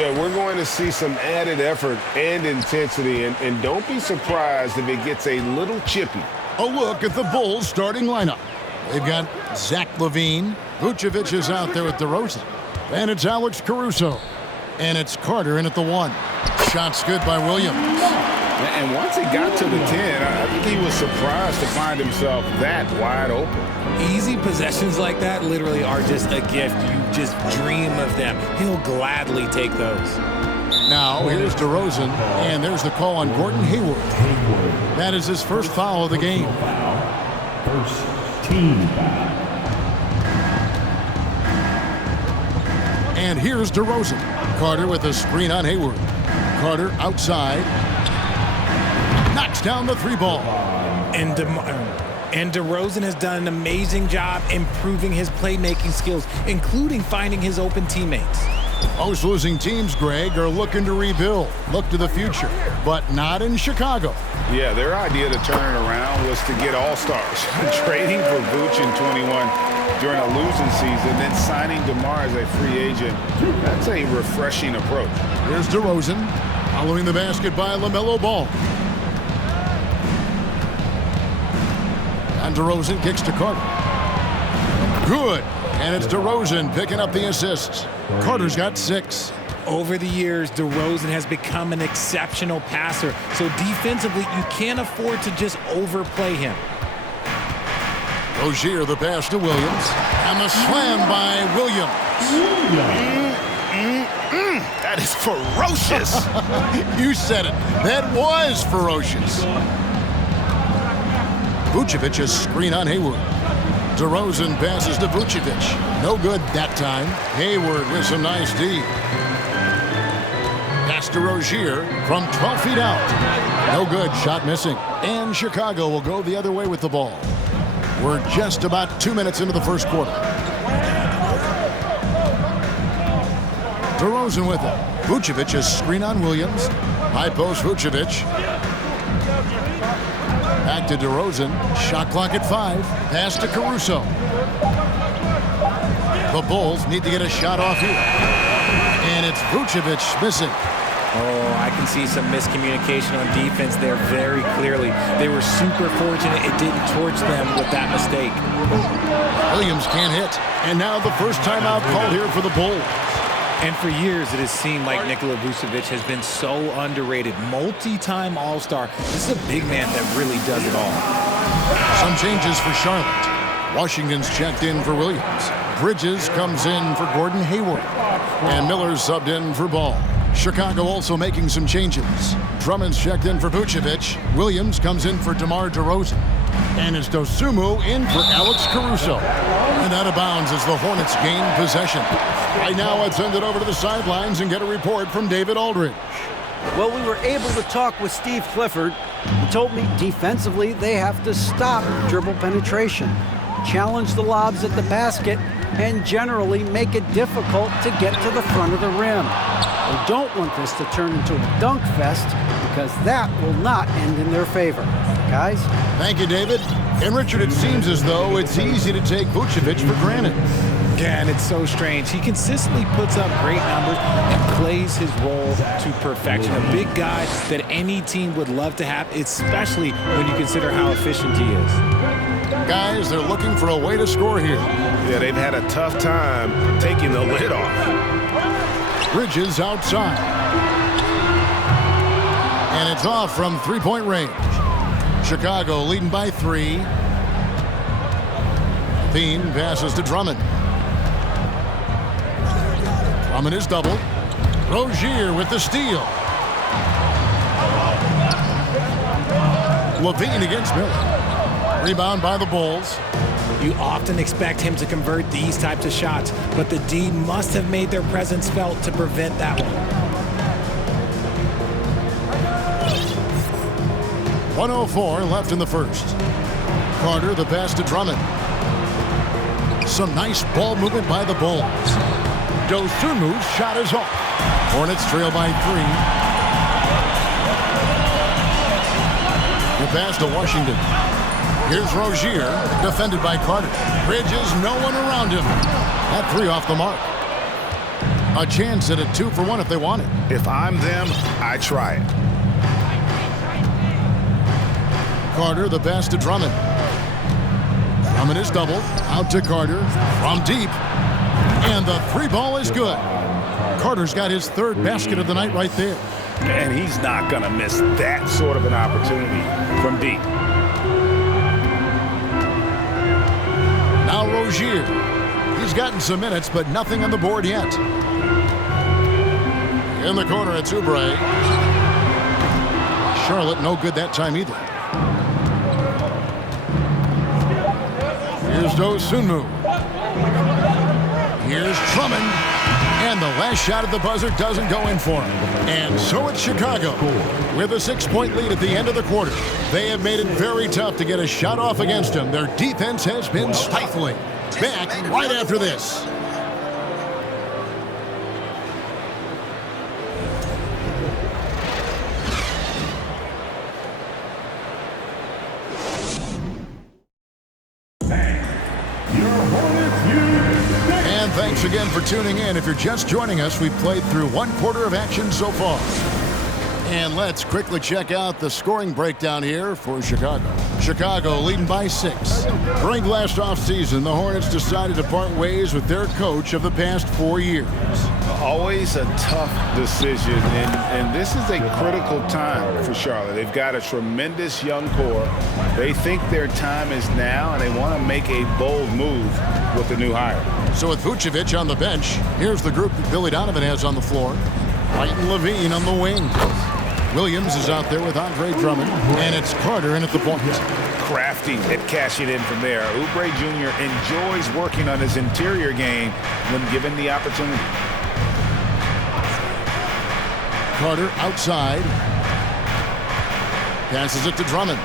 Yeah, we're going to see some added effort and intensity, and don't be surprised if it gets a little chippy. A look at the Bulls starting lineup. They've got Zach Lavine. Vucevic is out there with DeRozan. And it's Alex Caruso. And it's Carter in at the 1. Shots good by Williams. And once he got to the 10, I think he was surprised to find himself that wide open. Easy possessions like that literally are just a gift. You just dream of them. He'll gladly take those. Now, here's DeRozan, and there's the call on Gordon Hayward. That is his first foul of the game. First team foul. And here's DeRozan. Carter with a screen on Hayward. Carter outside. Knocks down the 3-ball. And DeRozan has done an amazing job improving his playmaking skills, including finding his open teammates. Most losing teams, Greg, are looking to rebuild, look to the future, but not in Chicago. Yeah, their idea to turn it around was to get all-stars. Trading for Vooch in 21 during a losing season, then signing DeMar as a free agent. That's a refreshing approach. Here's DeRozan, following the basket by LaMelo Ball. And DeRozan kicks to Carter. Good. And it's DeRozan picking up the assists. Carter's got 6. Over the years, DeRozan has become an exceptional passer, so defensively, you can't afford to just overplay him. Rozier the pass to Williams. And the slam by Williams. That is ferocious. You said it. That was ferocious. Vucevic's screen on Hayward. DeRozan passes to Vucevic. No good that time. Hayward with some nice D. Pass to Rozier from 12 feet out. No good. Shot missing. And Chicago will go the other way with the ball. We're just about 2 minutes into the first quarter. DeRozan with it. Vucevic's screen on Williams. High post Vucevic. Back to DeRozan. Shot clock at 5. Pass to Caruso. The Bulls need to get a shot off here. And it's Vucevic missing. Oh, I can see some miscommunication on defense there very clearly. They were super fortunate it didn't torch them with that mistake. Williams can't hit. And now the first timeout called here for the Bulls. And for years, it has seemed like Nikola Vucevic has been so underrated. Multi-time All-Star. This is a big man that really does it all. Some changes for Charlotte. Washington's checked in for Williams. Bridges comes in for Gordon Hayward. And Miller's subbed in for Ball. Chicago also making some changes. Drummond's checked in for Vucevic. Williams comes in for DeMar DeRozan. And it's Dosunmu in for Alex Caruso. And out of bounds as the Hornets gain possession. Right now, let's send it over to the sidelines and get a report from David Aldridge. Well, we were able to talk with Steve Clifford. He told me defensively they have to stop dribble penetration, challenge the lobs at the basket, and generally make it difficult to get to the front of the rim. They don't want this to turn into a dunk fest because that will not end in their favor. Guys? Thank you, David. And Richard, it seems as though it's easy to take Vucevic for granted. Yeah, and it's so strange. He consistently puts up great numbers and plays his role to perfection. A big guy that any team would love to have, especially when you consider how efficient he is. Guys, they're looking for a way to score here. Yeah, they've had a tough time taking the lid off. Bridges outside. And it's off from three-point range. Chicago leading by 3. Bean passes to Drummond. Drummond is doubled. Rozier with the steal. Lavine against Miller. Rebound by the Bulls. You often expect him to convert these types of shots, but the D must have made their presence felt to prevent that one. 1:04 left in the first. Carter the pass to Drummond. Some nice ball movement by the Bulls. Dosunmu's shot is off. Hornets trail by 3. The pass to Washington. Here's Rozier, defended by Carter. Bridges, no one around him. That 3 off the mark. A chance at a 2-for-1 if they want it. If I'm them, I try it. Carter, the pass to Drummond. Drummond is doubled. Out to Carter from deep. And the three ball is good. Carter's got his third basket of the night right there. And he's not going to miss that sort of an opportunity from deep. Now Rozier. He's gotten some minutes, but nothing on the board yet. In the corner, it's Oubre. Charlotte no good that time either. Here's Dosunmu. Here's Drummond. And the last shot at the buzzer doesn't go in for him. And so it's Chicago with a 6-point lead at the end of the quarter. They have made it very tough to get a shot off against them. Their defense has been stifling. Back right after this. And thanks again for tuning in. If you're just joining us, we've played through one quarter of action so far. And let's quickly check out the scoring breakdown here for Chicago. Chicago leading by 6. During last offseason, the Hornets decided to part ways with their coach of the past 4 years. Always a tough decision, and this is a critical time for Charlotte. They've got a tremendous young core. They think their time is now, and they want to make a bold move with the new hire. So with Vucevic on the bench, here's the group that Billy Donovan has on the floor. White and Lavine on the wing. Williams is out there with Andre Drummond, and it's Carter in at the point. Crafty at cashing in from there. Oubre Jr. enjoys working on his interior game when given the opportunity. Carter outside. Passes it to Drummond.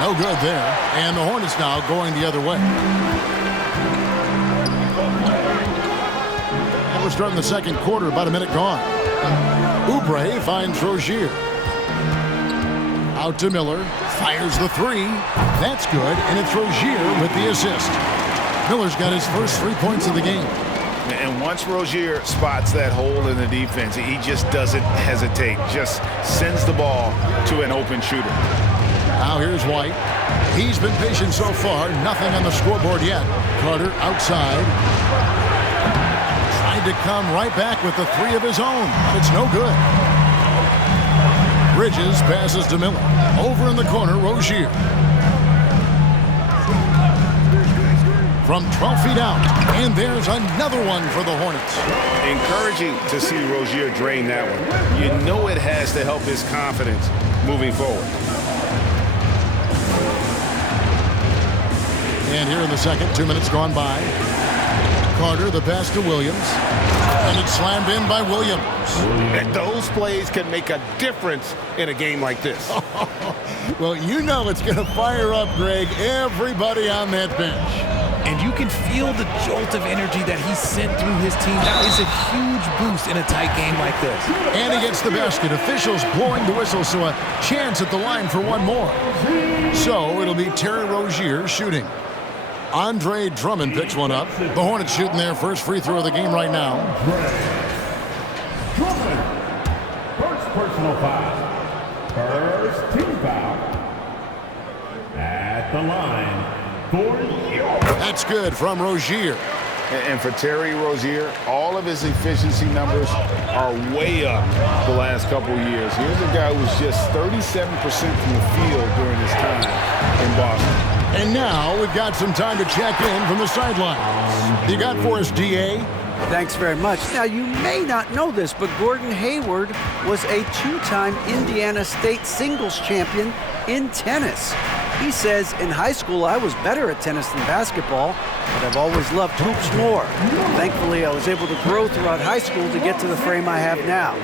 No good there. And the Hornets now going the other way. And we're starting the second quarter, about a minute gone. Oubre finds Rozier. Out to Miller. Fires the three. That's good. And it's Rozier with the assist. Miller's got his first 3 points of the game. And once Rozier spots that hole in the defense, he just doesn't hesitate. Just sends the ball to an open shooter. Now here's White. He's been patient so far. Nothing on the scoreboard yet. Carter outside. Tried to come right back with the three of his own. But it's no good. Bridges passes to Miller. Over in the corner, Rozier. From 12 feet out. And there's another one for the Hornets. Encouraging to see Rozier drain that one. You know it has to help his confidence moving forward. And here in the second, 2 minutes gone by. Carter, the pass to Williams. And it's slammed in by Williams. And those plays can make a difference in a game like this. Well, you know it's going to fire up, Greg, everybody on that bench. And you can feel the jolt of energy that he sent through his team. That is a huge boost in a tight game like this. And he gets the basket. Officials blowing the whistle, so a chance at the line for one more. So it'll be Terry Rozier shooting. Andre Drummond picks one up. The Hornets shooting their first free throw of the game right now. Drummond, first personal foul. First team foul. At the line for you. That's good from Rozier. And for Terry Rozier, all of his efficiency numbers are way up the last couple of years. Here's a guy who's just 37% from the field during his time in Boston. And now we've got some time to check in from the sidelines. You got for us, D.A.? Thanks very much. Now, you may not know this, but Gordon Hayward was a 2-time Indiana State singles champion in tennis. He says, in high school, I was better at tennis than basketball, but I've always loved hoops more. Thankfully, I was able to grow throughout high school to get to the frame I have now.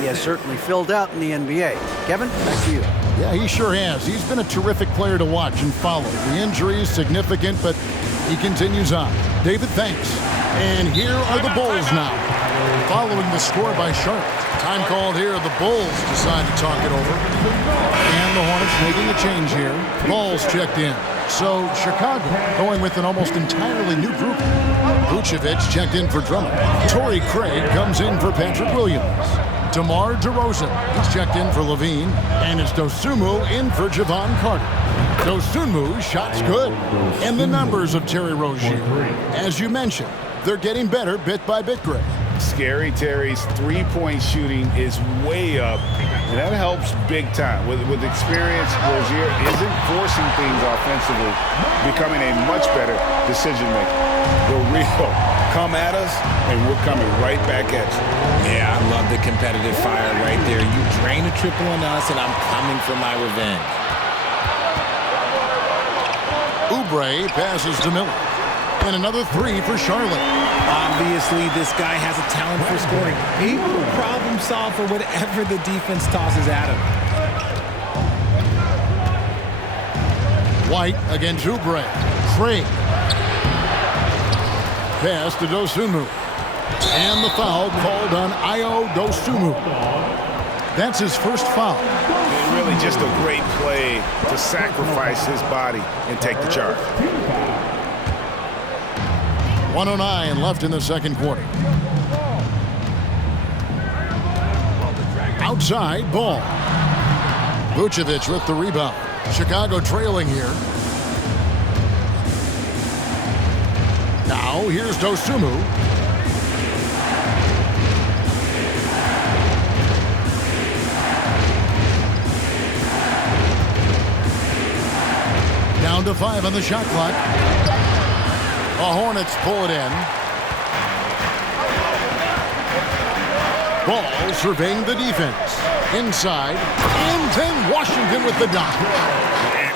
He has certainly filled out in the NBA. Kevin, back to you. Yeah, he sure has. He's been a terrific player to watch and follow. The injury is significant, but he continues on. David, thanks. And here are the Bulls now. following the score by Charlotte. Time called here. The Bulls decide to talk it over. And the Hornets making a change here. Ball's checked in. So Chicago going with an almost entirely new group. Vucevic checked in for Drummond. Torrey Craig comes in for Patrick Williams. DeMar DeRozan, he's checked in for Lavine. And it's Dosunmu in for Javon Carter. Dosunmu's shot's good. And the numbers of Terry Rozier, as you mentioned, they're getting better bit by bit, Greg. Scary Terry's three-point shooting is way up, and that helps big time. With experience, Rozier isn't forcing things offensively, becoming a much better decision maker. The real come at us, and we're coming right back at you. Yeah, I love the competitive fire right there. You drain a triple on us, and I'm coming for my revenge. Oubre passes to Miller. And another three for Charlotte. Obviously, this guy has a talent for scoring. Able to problem solve for whatever the defense tosses at him. White against Oubre. Craig. Pass to Dosunmu. And the foul called on Ayo Dosunmu. That's his first foul. And really just a great play to sacrifice his body and take the charge. 1:09 left in the second quarter. Outside, Ball. Vucevic with the rebound. Chicago trailing here. Now, here's Dosunmu. Down to 5 on the shot clock. The Hornets pull it in. Ball surveying the defense. Inside. Into Washington with the dunk.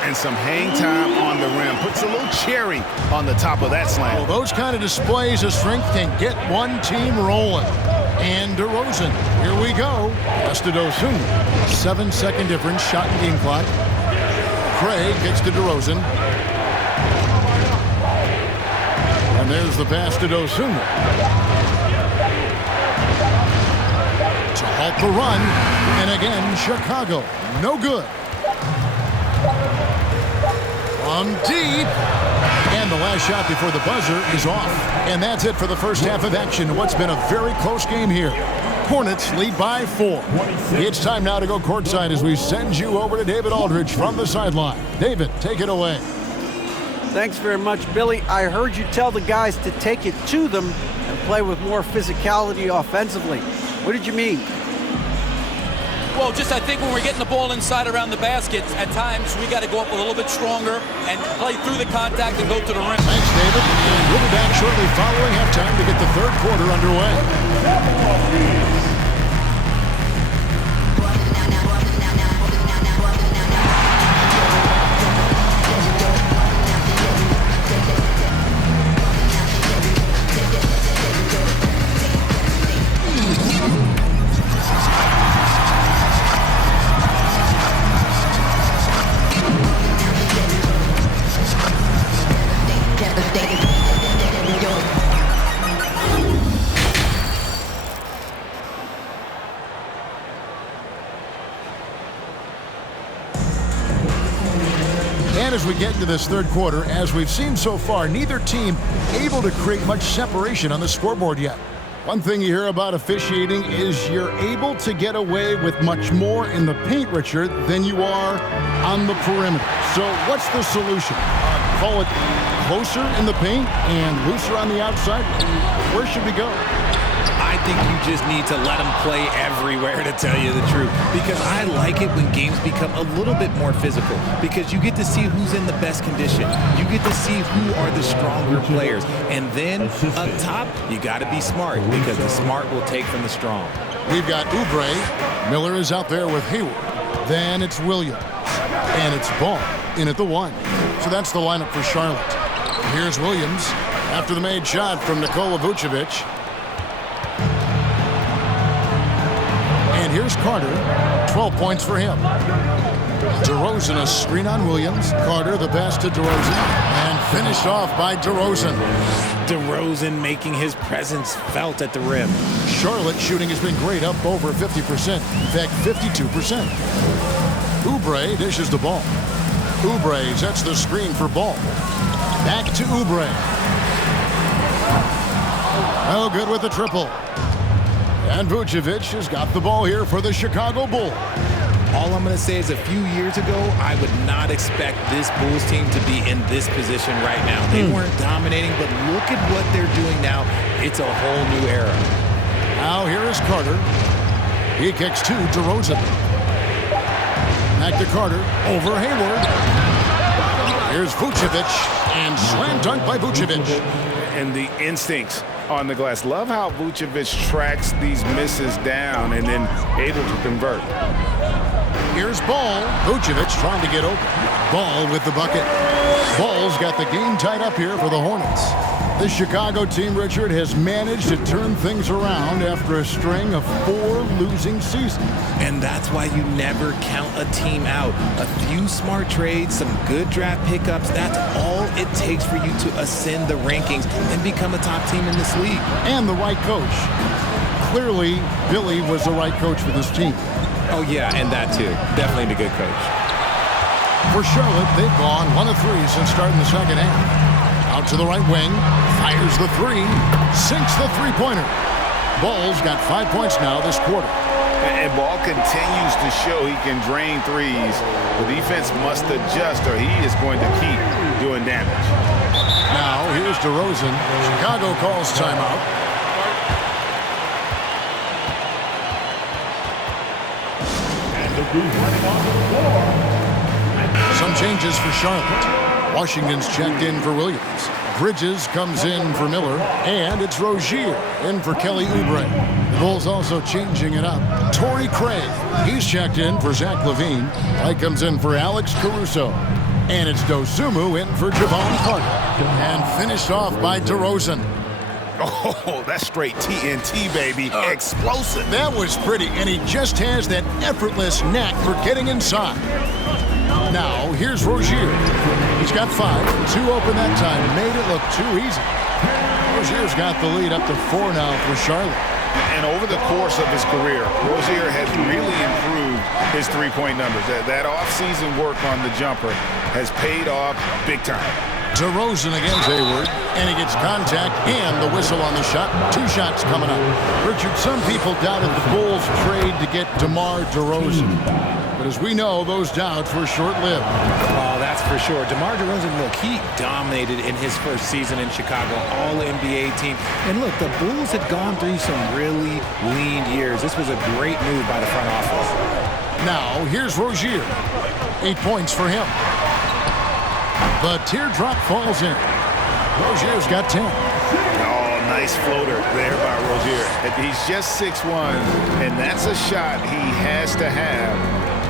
And some hang time on the rim. Puts a little cherry on the top of that slam. Well, those kind of displays of strength can get one team rolling. And DeRozan. Here we go. That's to Dosunmu. 7-second difference. Shot and game clock. Craig gets to DeRozan. And there's the pass to Dosunmu. To halt the run. And again, Chicago. No good. From deep. And the last shot before the buzzer is off. And that's it for the first half of action. What's been a very close game here. Hornets lead by 4. It's time now to go courtside as we send you over to David Aldridge from the sideline. David, take it away. Thanks very much, Billy. I heard you tell the guys to take it to them and play with more physicality offensively. What did you mean? Well, just I think when we're getting the ball inside around the basket, at times we got to go up a little bit stronger and play through the contact and go to the rim. Thanks, David. And we'll be back shortly following halftime to get the third quarter underway. And as we get into this third quarter, as we've seen so far, neither team able to create much separation on the scoreboard yet. One thing you hear about officiating is you're able to get away with much more in the paint, Richard, than you are on the perimeter. So what's the solution? Call it closer in the paint and looser on the outside? Where should we go? I think you just need to let them play everywhere, to tell you the truth. Because I like it when games become a little bit more physical. Because you get to see who's in the best condition. You get to see who are the stronger players. And then up top, you got to be smart. Because the smart will take from the strong. We've got Oubre. Miller is out there with Hayward. Then it's Williams. And it's Ball in at the 1. So that's the lineup for Charlotte. Here's Williams after the made shot from Nikola Vucevic. And here's Carter, 12 points for him. DeRozan, a screen on Williams. Carter, the pass to DeRozan. And finished off by DeRozan. DeRozan making his presence felt at the rim. Charlotte shooting has been great, up over 50%. In fact, 52%. Oubre dishes the ball. Oubre sets the screen for Ball. Back to Oubre. Oh, good with the triple. And Vucevic has got the ball here for the Chicago Bulls. All I'm going to say is a few years ago, I would not expect this Bulls team to be in this position right now. They weren't dominating, but look at what they're doing now. It's a whole new era. Now here is Carter. He kicks to DeRozan. Back to Carter. Over Hayward. Here's Vucevic. And slam dunk by Vucevic. And the instincts on the glass. Love how Vucevic tracks these misses down and then able to convert. Here's Ball. Vucevic trying to get open. Ball with the bucket. Ball's got the game tied up here for the Hornets. The Chicago team, Richard, has managed to turn things around after a string of 4 losing seasons. And that's why you never count a team out. A few smart trades, some good draft pickups, that's all it takes for you to ascend the rankings and become a top team in this league. And the right coach. Clearly, Billy was the right coach for this team. Oh, yeah, and that too. Definitely the good coach. For Charlotte, they've gone 1 of 3 since starting the second half. Out to the right wing, fires the 3, sinks the three-pointer. Ball's got 5 points now this quarter. And Ball continues to show he can drain threes. The defense must adjust or he is going to keep doing damage. Now, here's DeRozan. Chicago calls timeout. And the Bulls running on the floor. Some changes for Charlotte. Washington's checked in for Williams. Bridges comes in for Miller. And it's Rozier in for Kelly Oubre. The Bulls also changing it up. Torrey Craig, he's checked in for Zach Lavine. White comes in for Alex Caruso. And it's Dosunmu in for Javon Carter. And finished off by DeRozan. Oh, that's straight TNT, baby. Explosive. That was pretty, and he just has that effortless knack for getting inside. Now, here's Rozier. He's got 5. 2 open that time. Made it look too easy. Rozier's got the lead up to 4 now for Charlotte. And over the course of his career, Rozier has really improved his three-point numbers. That off-season work on the jumper has paid off big time. DeRozan against Hayward, and he gets contact and the whistle on the shot. 2 shots coming up. Richard, some people doubted the Bulls trade to get DeMar DeRozan. But as we know, those doubts were short-lived. Oh, that's for sure. DeMar DeRozan, look, he dominated in his first season in Chicago, all-NBA team. And look, the Bulls had gone through some really lean years. This was a great move by the front office. Now, here's Rozier. 8 points for him. The teardrop falls in. Rozier's got 10. Oh, nice floater there by Rozier. He's just 6'1", and that's a shot he has to have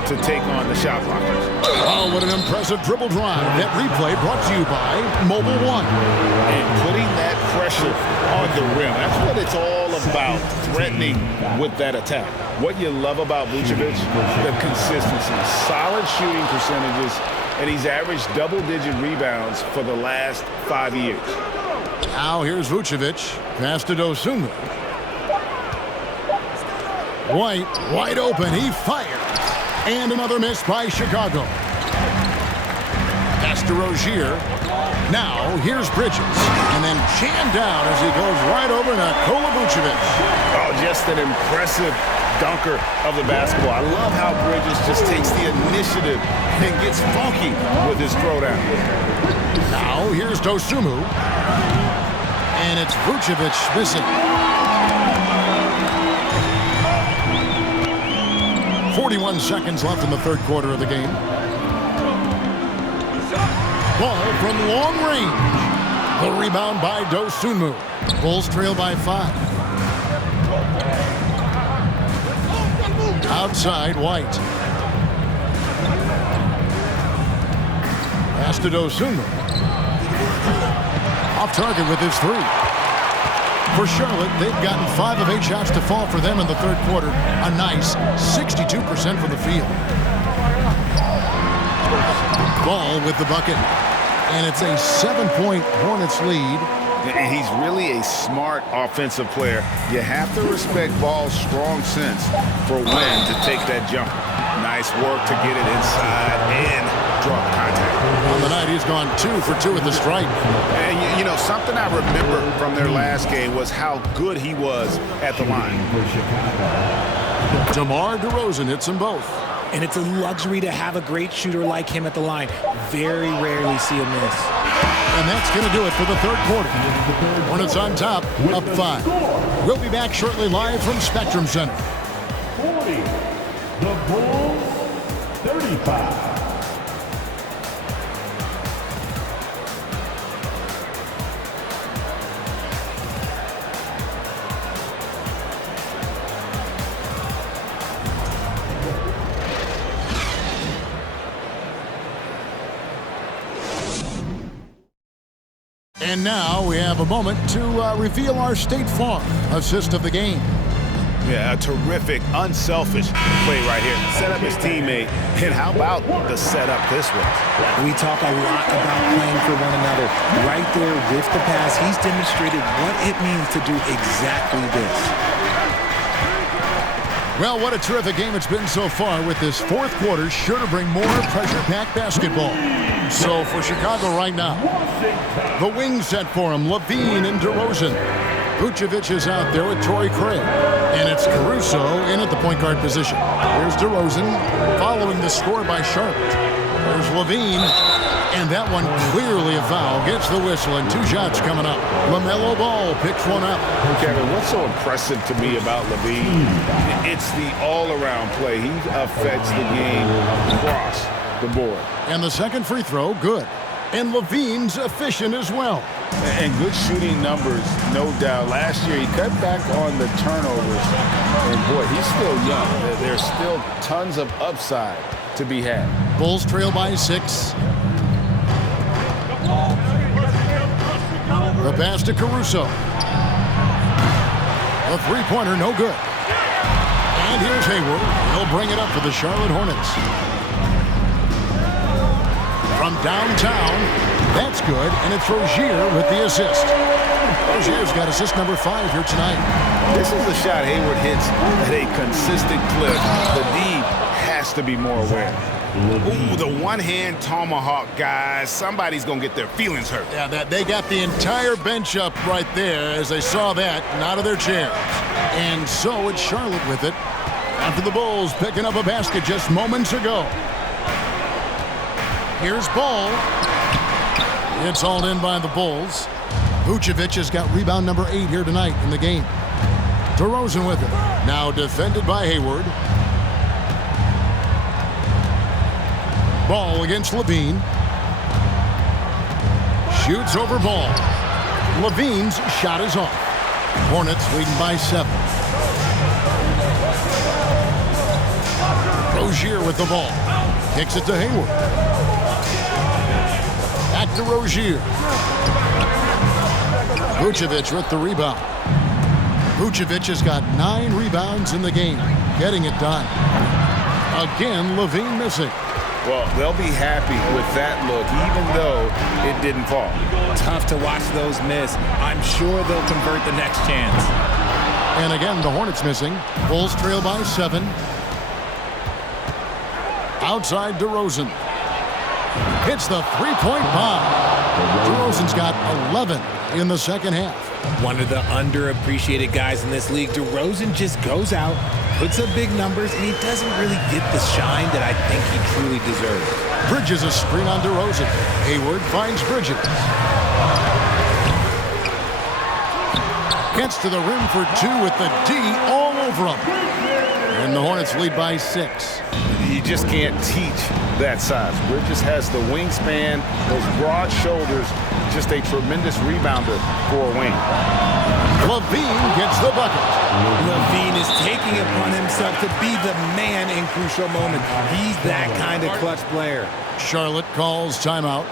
to take on the shot blockers. Oh, what an impressive dribble drive. That replay brought to you by Mobile One. And putting that pressure on the rim. That's what it's all about, threatening with that attack. What you love about Vucevic, the consistency, solid shooting percentages, and he's averaged double-digit rebounds for the last 5 years. Now here's Vucevic. Pass to Dosunmu. White, wide open. He fires. And another miss by Chicago. Pass to Rozier. Now here's Bridges. And then jammed down as he goes right over Nikola Vucevic. Oh, just an impressive dunker of the basketball. I love how Bridges just takes the initiative and gets funky with his throwdown. Now here's Dosunmu. And it's Vucevic missing. 41 seconds left in the third quarter of the game. Ball from long range. The rebound by Dosunmu. Bulls trail by 5. Outside, White. Pass to Dosunmu. Off target with his 3. For Charlotte, they've gotten 5 of 8 shots to fall for them in the third quarter. A nice 62% from the field. Ball with the bucket. And it's a 7-point Hornets lead And he's really a smart offensive player. You have to respect Ball's strong sense for when to take that jump. Nice work to get it inside and draw contact. On the night, he's gone 2 for 2 at the stripe. And, you know, something I remember from their last game was how good he was at the line. DeMar DeRozan hits them both. And it's a luxury to have a great shooter like him at the line. Very rarely see him miss. And that's going to do it for the third quarter. Hornets on top, up 5. We'll be back shortly live from Spectrum Center. 40. The Bulls, 35. And now we have a moment to reveal our State Farm assist of the game. Yeah, a terrific, unselfish play right here. Set up his teammate, and how about the setup this was? We talk a lot about playing for one another. Right there with the pass, he's demonstrated what it means to do exactly this. Well, what a terrific game it's been so far, with this fourth quarter sure to bring more pressure-packed basketball. So for Chicago right now, the wing set for him, Lavine and DeRozan. Vucevic is out there with Torrey Craig. And it's Caruso in at the point guard position. Here's DeRozan following the score by Charlotte. There's Lavine. And that one clearly a foul. Gets the whistle, and 2 shots coming up. LaMelo Ball picks one up. Kevin, what's so impressive to me about Lavine? It's the all-around play. He affects the game across the board. And the second free throw, good. And Lavine's efficient as well. And good shooting numbers, no doubt. Last year, he cut back on the turnovers. And, boy, he's still young. There's still tons of upside to be had. Bulls trail by 6. The pass to Caruso. A three-pointer, no good. And here's Hayward. He'll bring it up for the Charlotte Hornets. From downtown, that's good, and it's Rozier with the assist. Rozier's got assist number 5 here tonight. This is a shot Hayward hits at a consistent clip. The D has to be more aware. Ooh, the one-hand tomahawk, guys. Somebody's going to get their feelings hurt. Yeah, they got the entire bench up right there as they saw that and out of their chairs. And so it's Charlotte with it after the Bulls picking up a basket just moments ago. Here's Ball. It's hauled in by the Bulls. Vucevic has got rebound number 8 here tonight in the game. DeRozan with it. Now defended by Hayward. Ball against Lavine. Shoots over Ball. Lavine's shot is off. Hornets leading by 7. Rozier with the ball. Kicks it to Hayward. Back to Rozier. Vucevic with the rebound. Vucevic has got 9 rebounds in the game. Getting it done. Again, Lavine missing. Well, they'll be happy with that look, even though it didn't fall. Tough to watch those miss. I'm sure they'll convert the next chance. And again, the Hornets missing. Bulls trail by 7. Outside DeRozan. Hits the three-point bomb. DeRozan's got 11 in the second half. One of the underappreciated guys in this league. DeRozan just goes out, puts up big numbers, and he doesn't really get the shine that I think he truly deserves. Bridges a screen on DeRozan. Hayward finds Bridges. Gets to the rim for 2 with the D all over him. And the Hornets lead by 6. You just can't teach that size. Bridges has the wingspan, those broad shoulders, just a tremendous rebounder for a wing. Lavine gets the bucket. Lavine is taking it upon himself to be the man in crucial moments. He's that kind of clutch player. Charlotte calls timeout.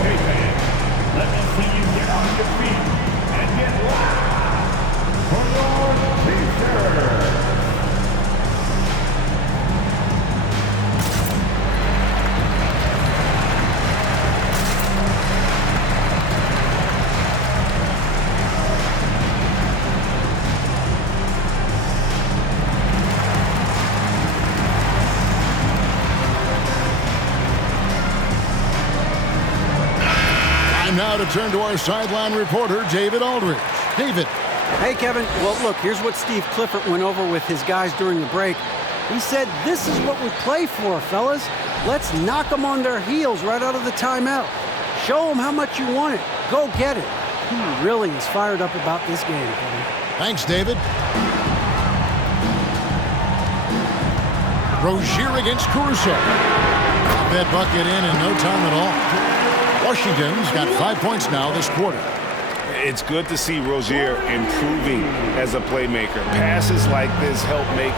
Okay, fans, let me see you get on your feet and get loud for your Time now to turn to our sideline reporter, David Aldridge. David. Hey, Kevin. Well, look, here's what Steve Clifford went over with his guys during the break. He said, this is what we play for, fellas. Let's knock them on their heels right out of the timeout. Show them how much you want it. Go get it. He really is fired up about this game, Kevin. Thanks, David. Rozier against Caruso. That bucket in no time at all. Washington's got 5 points now this quarter. It's good to see Rozier improving as a playmaker. Passes like this help make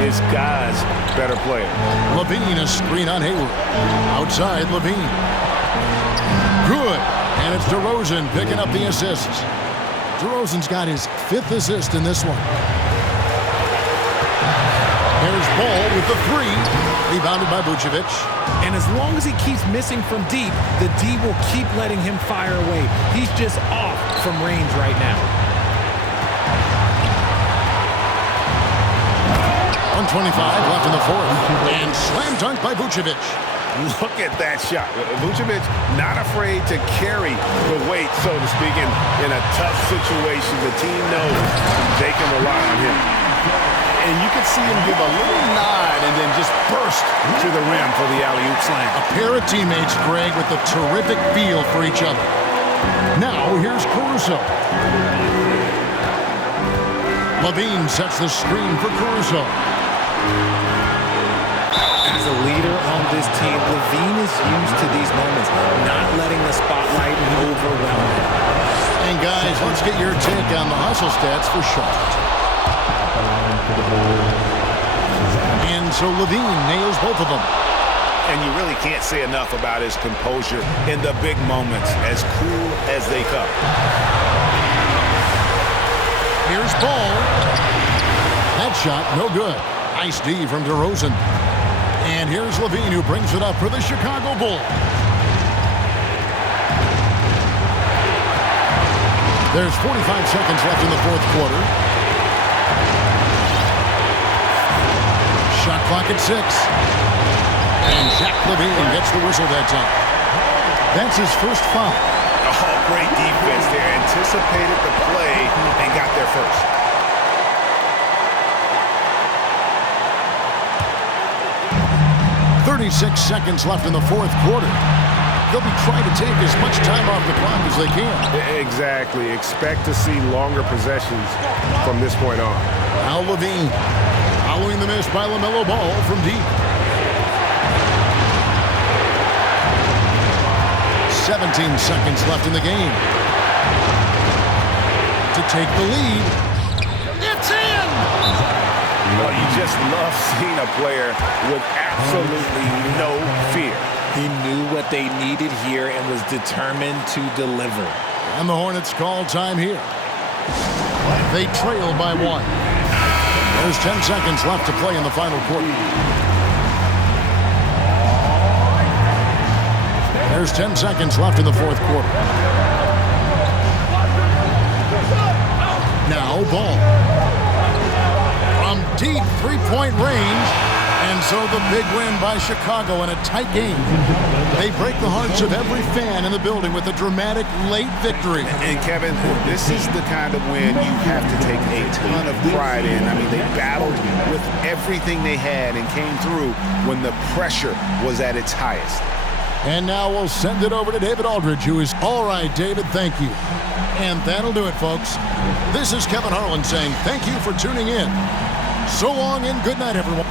his guys better players. Lavine, a screen on Hayward. Outside, Lavine. Good. And it's DeRozan picking up the assists. DeRozan's got his 5th assist in this one. There's Ball with the 3. Rebounded by Vucevic. And as long as he keeps missing from deep, the D will keep letting him fire away. He's just off from range right now. 1:25 left in the fourth. And slam dunk by Vucevic. Look at that shot. Vucevic not afraid to carry the weight, so to speak, in a tough situation. The team knows they can rely on him. And you can see him give a little nod and then just burst to the rim for the alley-oop slam. A pair of teammates, Greg, with a terrific feel for each other. Now, here's Caruso. Lavine sets the screen for Caruso. As a leader on this team, Lavine is used to these moments, not letting the spotlight overwhelm him. And guys, let's get your take on the hustle stats for Charlotte. And so Lavine nails both of them. And you really can't say enough about his composure in the big moments, as cool as they come. Here's Ball. That shot, no good. Nice D from DeRozan. And here's Lavine, who brings it up for the Chicago Bulls. There's 45 seconds left in the fourth quarter. Shot clock at 6. And Zach Lavine gets the whistle that time. That's his first foul. Oh, great defense there. Anticipated the play and got there first. .36 seconds left in the fourth quarter. They'll be trying to take as much time off the clock as they can. Exactly. Expect to see longer possessions from this point on. Now Lavine, following the miss by LaMelo Ball from deep. 17 seconds left in the game. To take the lead. It's in! Well, you just love seeing a player with absolutely no fear. He knew what they needed here and was determined to deliver. And the Hornets call time here. They trail by 1. There's 10 seconds left to play in the final quarter. There's 10 seconds left in the fourth quarter. Now Ball. From deep three-point range. And so the big win by Chicago in a tight game. They break the hearts of every fan in the building with a dramatic late victory. And Kevin, this is the kind of win you have to take a ton of pride in. I mean, they battled with everything they had and came through when the pressure was at its highest. And now we'll send it over to David Aldridge, who is all right, David, thank you. And that'll do it, folks. This is Kevin Harlan saying thank you for tuning in. So long and good night, everyone.